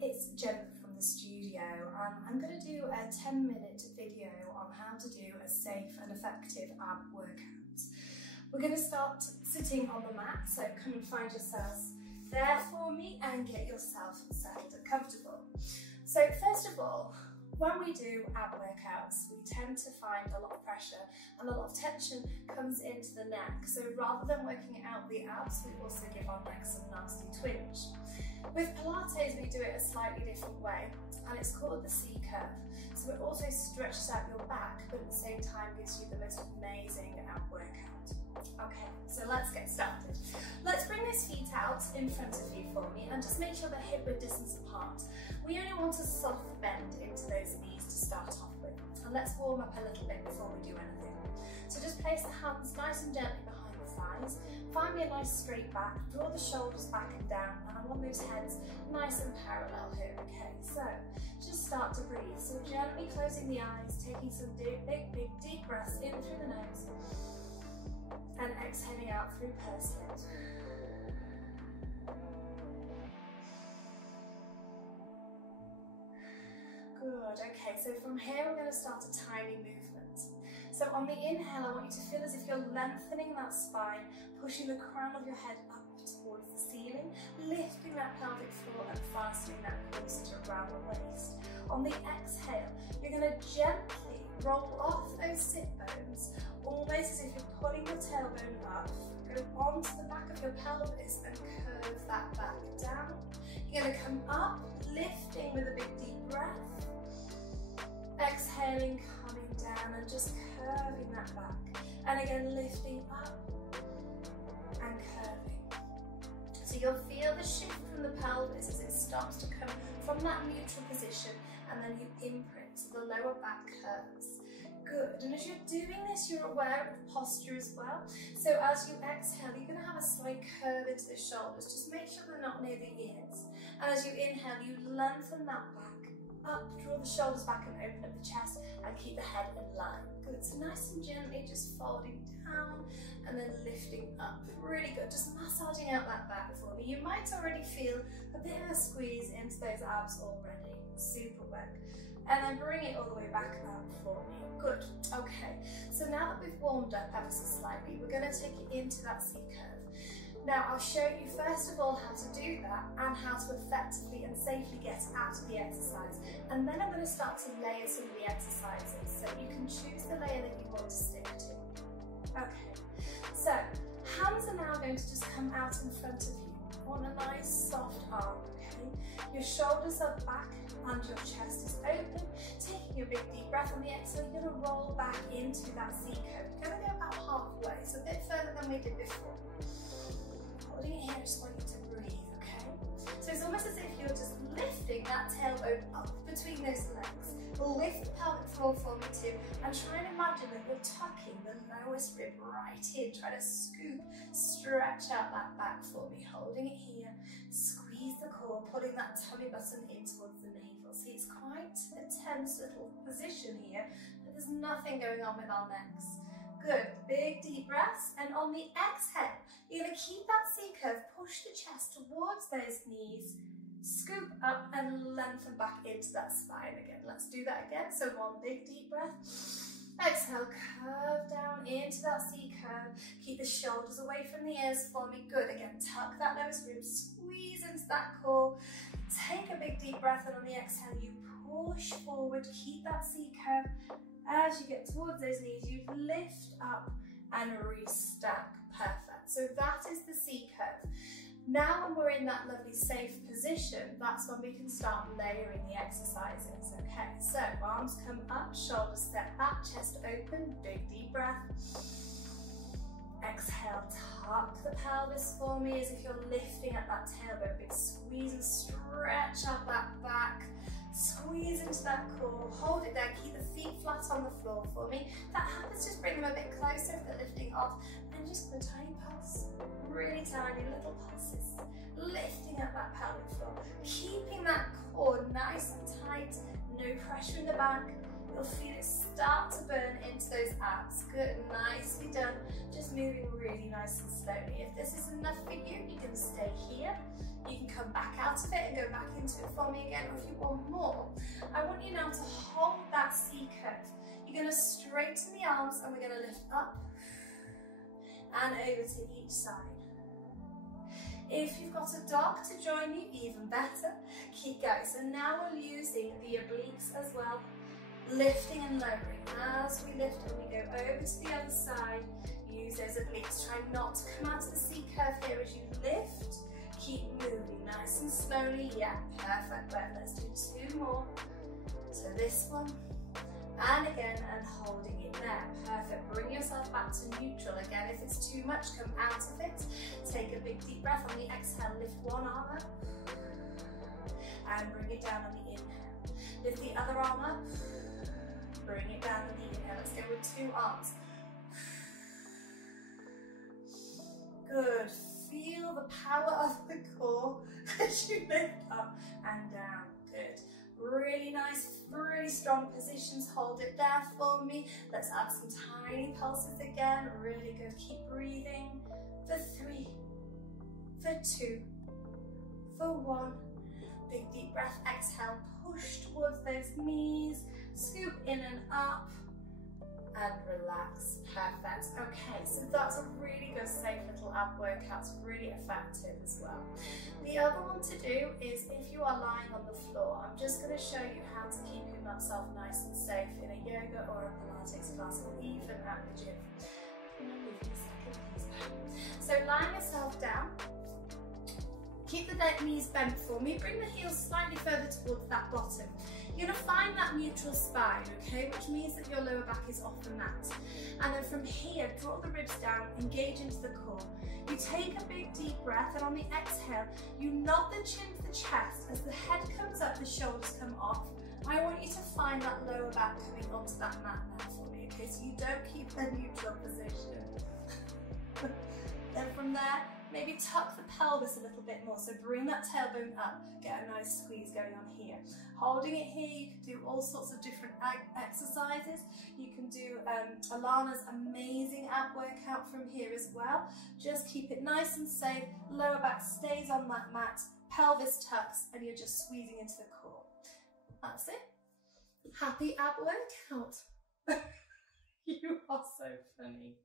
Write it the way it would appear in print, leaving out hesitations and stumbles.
it's Jen from the studio, and I'm going to do a 10-minute video on how to do a safe and effective ab workout. We're going to start sitting on the mat, so come and find yourselves there for me and get yourself settled and comfortable. So first of all, when we do ab workouts, we tend to find a lot of pressure and a lot of tension comes into the neck. So rather than working out the abs, we also give our neck some nasty twinge. With Pilates, we do it a slightly different way, and it's called the C curve. So it also stretches out your back, but at the same time gives you the most amazing ab workout. Okay, so let's get started. Let's bring those feet out in front of you for me and just make sure they're hip width distance apart. We only want a soft bend into those knees to start off with. And let's warm up a little bit before we do anything. So just place the hands nice and gently behind the thighs. Find me a nice straight back, draw the shoulders back and down, and I want those heads nice and parallel here, okay? So just start to breathe. So gently closing the eyes, taking some big deep breaths in through the nose and exhaling out through pursed lips. Good, okay, so from here we're going to start a tiny movement. So on the inhale, I want you to feel as if you're lengthening that spine, pushing the crown of your head up towards the ceiling, lifting that pelvic floor and fastening that waist around the waist. On the exhale, you're going to gently roll off those sit bones, almost as if you're pulling the tailbone up, go onto the back of your pelvis and curve that back down. You're going to come up, lifting with a big deep breath. Exhaling, coming down and just curving that back. And again, lifting up and curving. So you'll feel the shift from the pelvis as it starts to come from that neutral position, and then you imprint, so the lower back curves. Good, and as you're doing this, you're aware of posture as well. So as you exhale, you're going to have a slight curve into the shoulders. Just make sure they're not near the ears. And as you inhale, you lengthen that back up, draw the shoulders back and open up the chest and keep the head in line. Good, so nice and gently just folding down and then lifting up. Really good, just massaging out that back for me. You might already feel a bit of a squeeze into those abs already. Super work. And then bring it all the way back up for me. Good, okay. So now that we've warmed up ever so slightly, we're going to take it into that C curve. Now I'll show you first of all how to do that and how to effectively and safely get out of the exercise. And then I'm going to start to layer some of the exercises so you can choose the layer that you want to stick to. Okay, so hands are now going to just come out in front of you on a nice soft arm, okay? Your shoulders are back and your chest is open. Taking a big deep breath on the exhale, you're going to roll back into that C curve. You're going to go about halfway, so a bit further than we did before. Holding it here, I just want you to breathe, okay? So it's almost as if you're just lifting that tailbone up between those legs. Lift the pelvic floor for me too, and try and imagine that you're tucking the lowest rib right in. Try to scoop, stretch out that back for me. Holding it here, squeeze the core, pulling that tummy button in towards the navel. See, it's quite a tense little position here, but there's nothing going on with our necks. Good, big deep breaths, and on the exhale, you're going to keep that C curve, push the chest towards those knees, scoop up and lengthen back into that spine again. Let's do that again, so one big deep breath, exhale, curve down into that C curve, keep the shoulders away from the ears for me, good, again, tuck that lowest rib, squeeze into that core, take a big deep breath, and on the exhale, you push forward, keep that C curve. As you get towards those knees, you lift up and restack. Perfect. So that is the C curve. Now when we're in that lovely safe position, that's when we can start layering the exercises. Okay, so arms come up, shoulders step back, chest open, big deep breath. Exhale, tuck the pelvis for me as if you're lifting up that tailbone. Big squeeze and stretch out that back. Squeeze into that core, hold it there, keep the feet flat on the floor for me. If that happens, just bring them a bit closer if they're lifting off, and just a tiny pulse, really tiny little pulses, lifting up that pelvic floor, keeping that core nice and tight, no pressure in the back. You'll feel it start to burn into those abs. Good, nicely done. Just moving really nice and slowly. If this is enough for you, you can stay here. You can come back out of it and go back into it for me again. Or if you want more, I want you now to hold that C curve. You're going to straighten the arms and we're going to lift up and over to each side. If you've got a dog to join you, even better. Keep going. So now we're using the obliques as well, lifting and lowering. As we lift and we go over to the other side, use those obliques. Try not to come out of the C curve here as you lift. Keep moving nice and slowly. Yeah, perfect. Right, let's do 2 more. So this one, and again, and holding it there. Perfect. Bring yourself back to neutral. Again, if it's too much, come out of it. Take a big deep breath. On the exhale, lift one arm up and bring it down on the inhale. Lift the other arm up, bring it down on the inhale. Let's go with 2 arms. Good. Feel the power of the core as you lift up and down. Good. Really nice, really strong positions. Hold it there for me. Let's add some tiny pulses again. Really good. Keep breathing. For 3, for 2, for 1. Big deep breath. Exhale. Push towards those knees. Scoop in and up. And relax. Perfect. Okay, so that's a really good, safe little ab workout. It's really effective as well. The other one to do is if you are lying on the floor, I'm just going to show you how to keep yourself nice and safe in a yoga or a Pilates class or even at the gym. So lying yourself down, keep the knees bent for me. Bring the heels slightly further towards that bottom. You're going to find that neutral spine, okay, which means that your lower back is off the mat. And then from here, draw the ribs down, engage into the core. You take a big deep breath, and on the exhale, you nod the chin to the chest. As the head comes up, the shoulders come off. I want you to find that lower back coming onto that mat now for me, okay, so you don't keep the neutral position. Then from there, maybe tuck the pelvis a little bit more, so bring that tailbone up, get a nice squeeze going on here. Holding it here, you can do all sorts of different exercises. You can do Alana's amazing ab workout from here as well. Just keep it nice and safe, lower back stays on that mat, pelvis tucks, and you're just squeezing into the core. That's it. Happy ab workout. You are so funny.